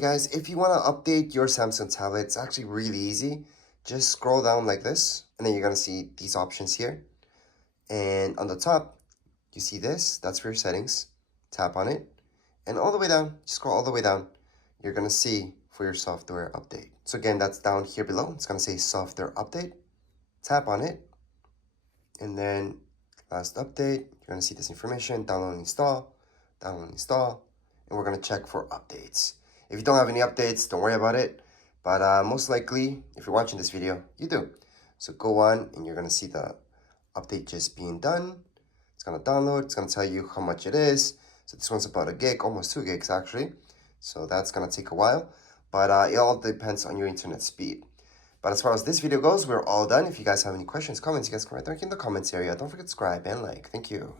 guys, if you want to update your Samsung tablet, it's actually really easy. Just scroll down like this, and then you're going to see these options here. And on the top, you see this, that's for your settings. Tap on it, and all the way down, scroll all the way down, you're going to see for your software update. So again, that's down here below. It's going to say software update. Tap on it, and then last update, you're going to see this information, download and install, and we're going to check for updates. If you don't have any updates, don't worry about it, but most likely, if you're watching this video, you do. So go on, and you're going to see the update just being done. It's going to download, it's going to tell you how much it is. So this one's about 1 gig, almost 2 gigs actually. So that's going to take a while, but it all depends on your internet speed. But as far as this video goes, we're all done. If you guys have any questions, comments, you guys can write them in the comments area. Don't forget to subscribe and like. Thank you.